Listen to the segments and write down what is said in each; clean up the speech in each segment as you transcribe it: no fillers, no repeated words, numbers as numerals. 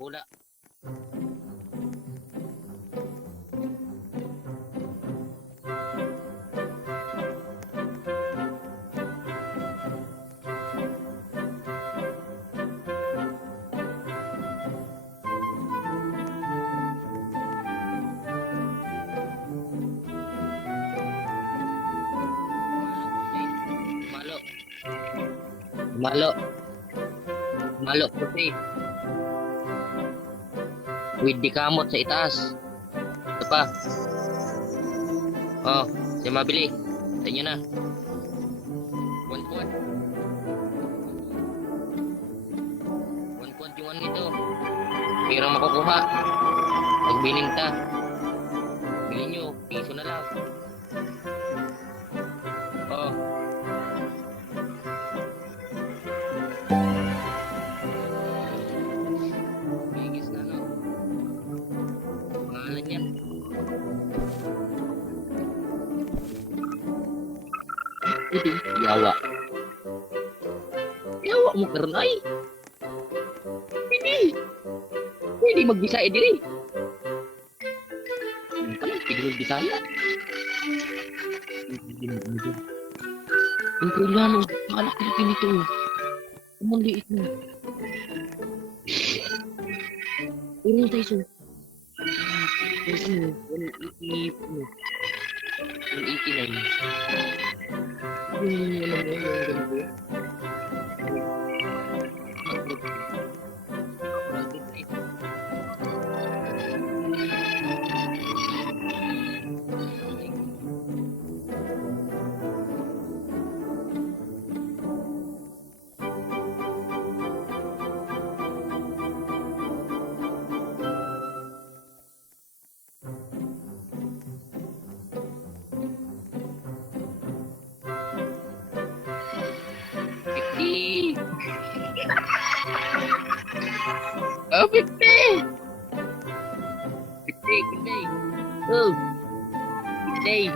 hula. Malo. Malo. Malo puti. With di kamot sa itaas. Ito pa. Oh, siya mabili. Sa inyo na. Kuwan-kuwan. Kuwan-kuwan yung ano ito. Pirang makukuha. Pag bininta. Bili nyo. Piso na lang. Oh. Bigis na no. Pangalan yan. Ito, yawa. Yawa mo karnay. Pwede. Pwede magbisaya diri. Ano, pwede magbisaya. Ang Koreano, anak Pilipino ito. Ang liit mo. Pero tayo so. Ano, 180, 189. Yung alam mo, yung ganito. Oh, 50! 50! Oh, 50!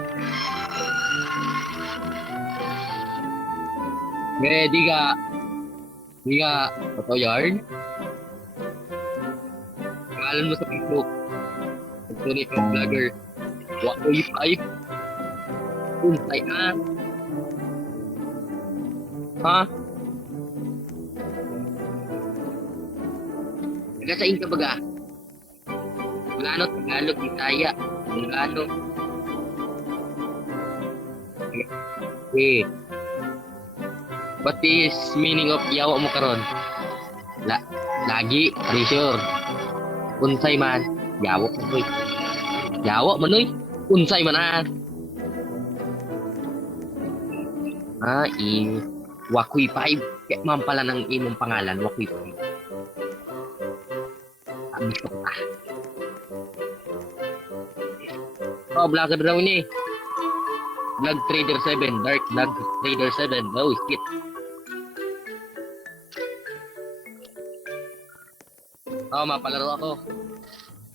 Ready ka? Hindi ka, totoo yarn? Pangalan mo sa Facebook. Nagtunay ka vlogger. Wakoy 5. Unsay ka? Ha? Nagasain ka baga? Mulano, Tagalog, Bisaya. Mulano. Okay. What is meaning of yawa mo karon? Lagi, pressure. Unsay man, yawa man oy. Yawa man oy. Unsay man ah. Wakoy 5. Kaya man pala ng imong pangalan, Wakoy 5. Sabi ko pa. Oh, vlogger daw ni. Vlog Trader 7. Dark Vlog Trader 7. Oh, shit. Oh, mapalaro ako.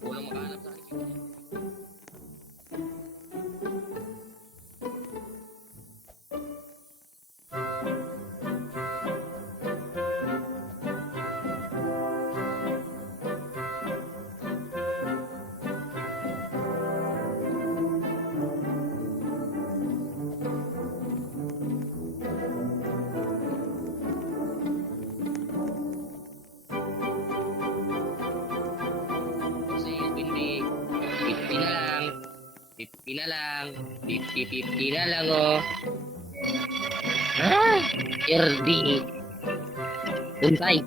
Unang makahanap sa akin. Kasi hindi 50 na lang. 50 na lang. 50 na lang oh. Ah, RD. Unsay.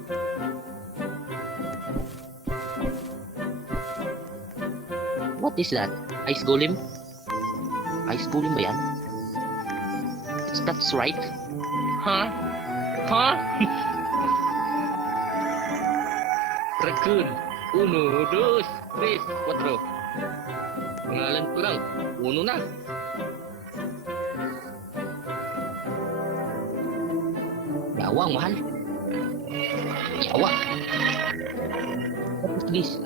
What is that? Ice golem? Ice golem ba yan? That's right. Huh? Huh? Raccoon. 1, 2, 3, 4. Pangalan ko lang. 1 na. Yawa, mahal. Yawa. What is this?